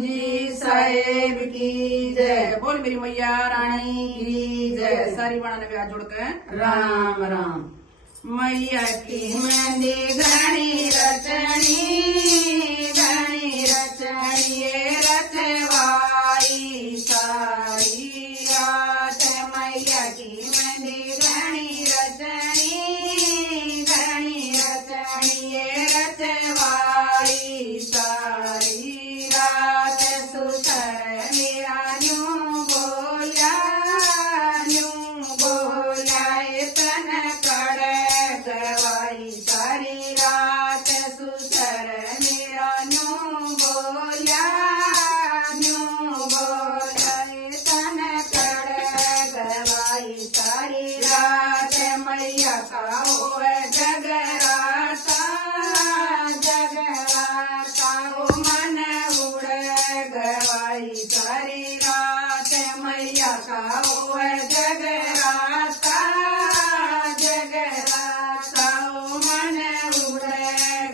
जी साहेब की जय। बोल मेरी मैया रानी की जय। सारी बाणा ने ब्याह जोड़कर राम राम। मैया की मेहंदी घनी रचनी ये रचवाई सारी रात। मैया की मेहंदी घनी रचनी ये रचवाई सारी रात। सुसर मेरा न्यू बोला तन कड़ गवाई सारी रात। सुसर मेरा न्यू बोला तन कड़ गवाई सारी रात। मैया का हो जगराता वो मन उड़ गवाई सारी रात। मैया का हो जगराता वो मन उड़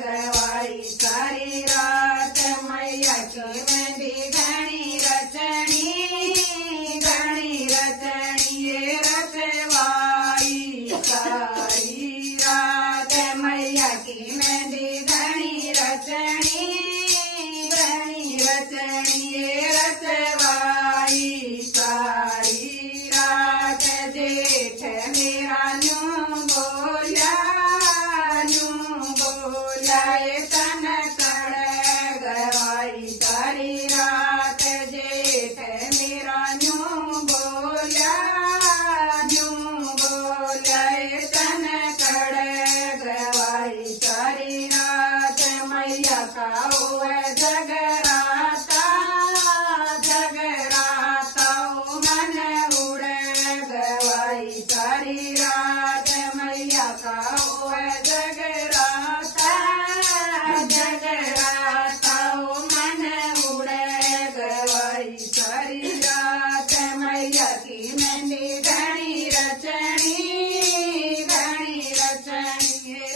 गवाई सारी रात। मैया की मेहंदी घनी रचनी ये रचवाई सारी रात। मैया की मेहंदी घनी रचनी ये रचवाई सारी रात। जेठ मेरा न्यू बोला तन कड़ गवाई सारी रात। जेठ मेरा न्यू बोला तन कड़ गवाई सारी रात। मैया का हो जगराता वो मन उड़ गवाई सारी रात। मैया का हो जगराता वो मन उड़ गवाई सारी रात। मैया की मेहंदी घनी रचनी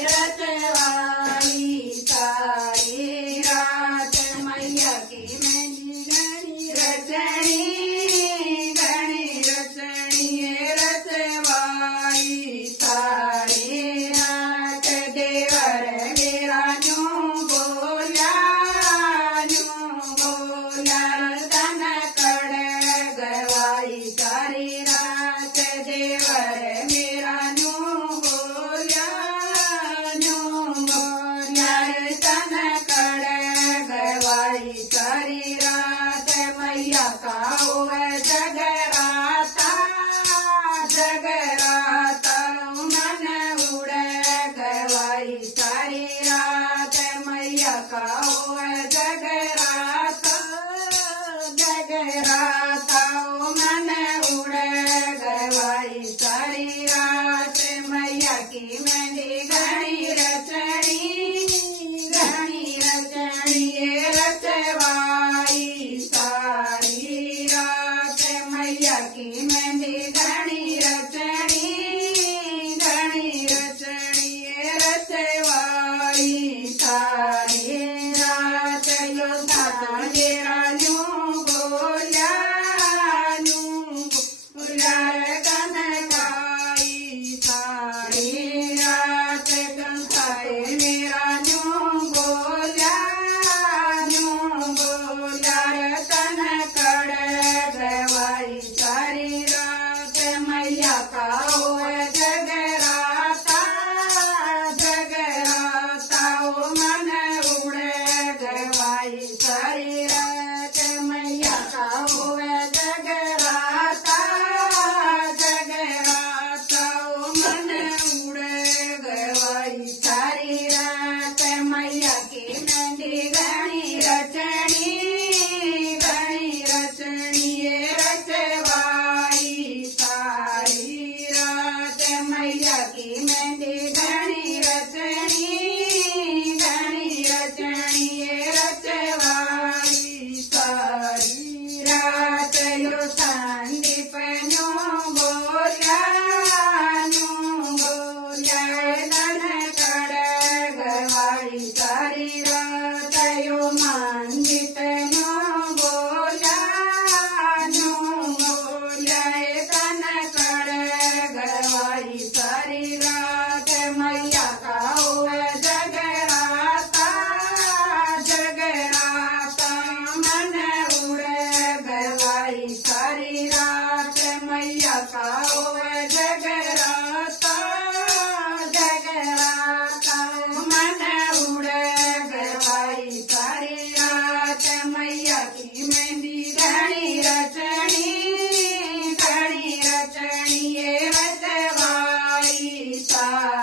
रचवाई सारी रात। मैया की मेहंदी घनी रचनी ये रचवाई सारी रात। देवर मेरा न्यू बोला तन कड़ गवाई सारी रात। देवर मेरा न्यू बोला तन कड़ गवाई सारी रात। मैया का हो जगराता मन उड़ गवाई सारी रात। मैया का हो जगराता मन उड़ गवाई सारी रात। मैया की मेहंदी घनी रचनी ये रचवाई सारी रात। मैया की मेहंदी घनी रचनी ये रचवाई सारी रात। योद्धा तेरा न्यू बोला कनकाई सारी रात। कंसाए मेरा न्यू बोला तन कड़ गवाई सारी रात। मैया का हो जगराता वो मन उड़ गवाई सारी रात। मैया का हो जगराता वो मन उड़ गवाई सारी रात। मैया की मेहंदी घनी रचनी થાય